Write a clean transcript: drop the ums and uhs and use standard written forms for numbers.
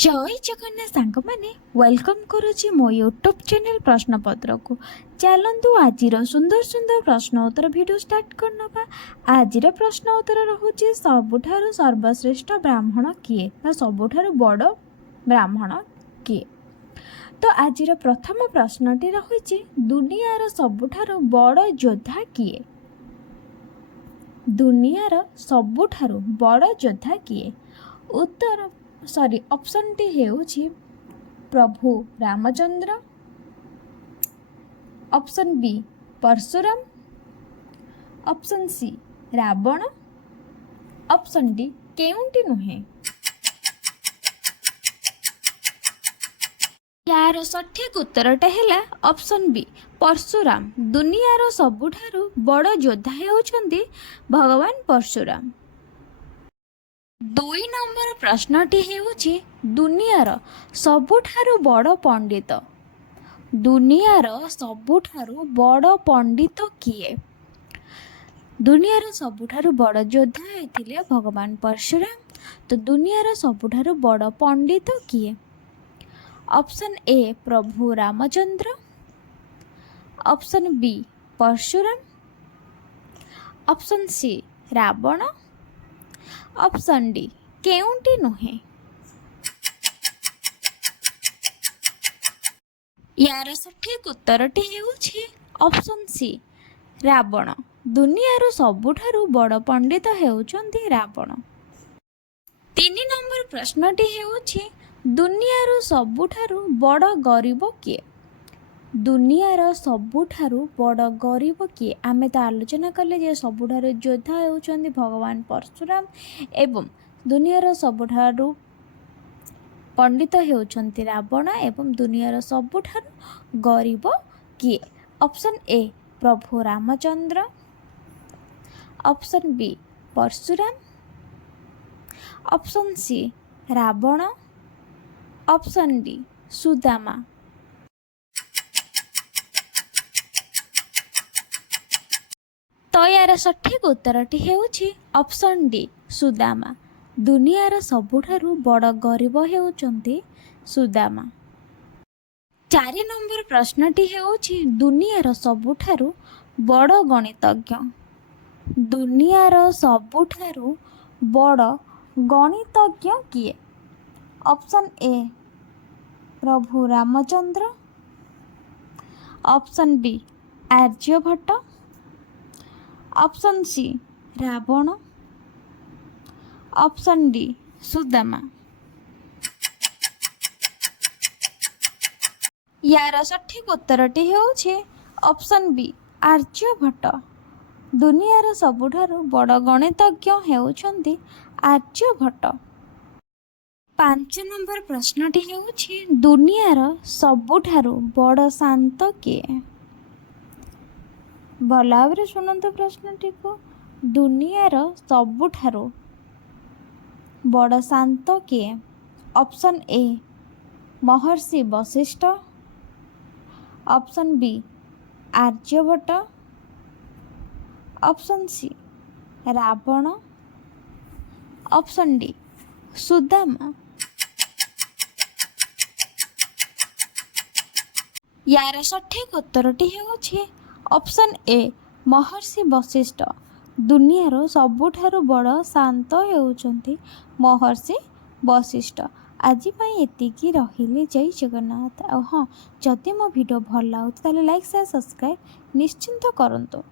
जय जगन्नाथ सांग मैंने वेलकम करुच्ची मो यूट्यूब चैनल प्रश्नपत्र को चलतु आज सुंदर सुंदर प्रश्न उत्तर वीडियो स्टार्ट करनबा। आज प्रश्न उत्तर रोचे सबुठारु सर्वश्रेष्ठ ब्राह्मण किए ना सबुठारु बड़ ब्राह्मण किए। तो आज प्रथम प्रश्नटी रही दुनियार सबुठारु बड़ योद्धा किए। दुनियार सबुठारु बड़ योद्धा किए। उत्तर ऑप्शन टी हेउछि Prabhu Ramchandra, option B Parshuram, option C Ravan, option D केउंटी नुहे। यार सठिक उत्तरटा है ऑप्शन बी परशुराम। दुनियार सबुठारु बड़ योद्धा हेउछन्ति भगवान परशुराम। 2 नंबर प्रश्नटी हेउछि दुनियार सबुठारु बड़ पंडित। दुनियार सबुठारु बड़ पंडित किए। दुनियार सबुठारु बड़ योद्धा हेतिले भगवान परशुराम। तो दुनियार सबुठारु बड़ पंडित किए। Option A Prabhu Ramchandra, option B Parshuram, option C Ravan, option D केउंटी नुहे। यार सठिक उत्तरटी हेउछि ऑप्शन सी रावण। दुनियार सबुठारु बड़ पंडित हेउछन्ति रावण। 3 नंबर प्रश्नटी हेउछि दुनियार सबुठारु बड़ गरीब किए। दुनियार सबुठारु बड़ गरीब किए। आमे तो आलोचना कले जे सबुठारु योद्धा हेउछन्ति भगवान परशुराम एवं दुनियार सबुठारु पंडित हेउछन्ति रावण एवं दुनियार सबुठारु गरीब किए। Option A Prabhu Ramchandra, option B Parshuram, option C Ravan, option D Sudama. तो यार सठिक उत्तरटी हेउछि ऑप्शन डी सुदामा। दुनियार सबुठारु बड़ गरीब हेउछन्ति सुदामा। 4 नंबर प्रश्नटी हेउछि दुनियार सबुठारु बड़ गणितज्ञ। दुनियार सबुठारु बड़ गणितज्ञ किए। Option A Prabhu Ramchandra, option B Aryabhatta, option C Ravan, option D Sudama. यार सठिक उत्तरटी हेउछि ऑप्शन बी आर्यभट्ट। दुनियार सबुठारु बड़ गणितज्ञ हेउछन्ति आर्यभट्ट। 5 नंबर प्रश्नटी हेउछि दुनियार सबुठारु बड़ शांत किए। भल भाव शुणु प्रश्नटी को। दुनियार सबुठारु बड़ शांत किए। Option A Maharshi Vashishtha, option B Aryabhatta, option C Ravan, option D Sudama. यार सठिक उत्तरटी हेउछि ऑप्शन ए महर्षि वशिष्ठ। दुनियार सबुठारु बड़ शांत हेउछन्ति महर्षि वशिष्ठ। आज पाई एतिकी रहिले। जय जगन्नाथ। हाँ, जदि मो वीडियो भल लागुछि ताले लाइक शेयर सब्सक्राइब निश्चिंत करंतु।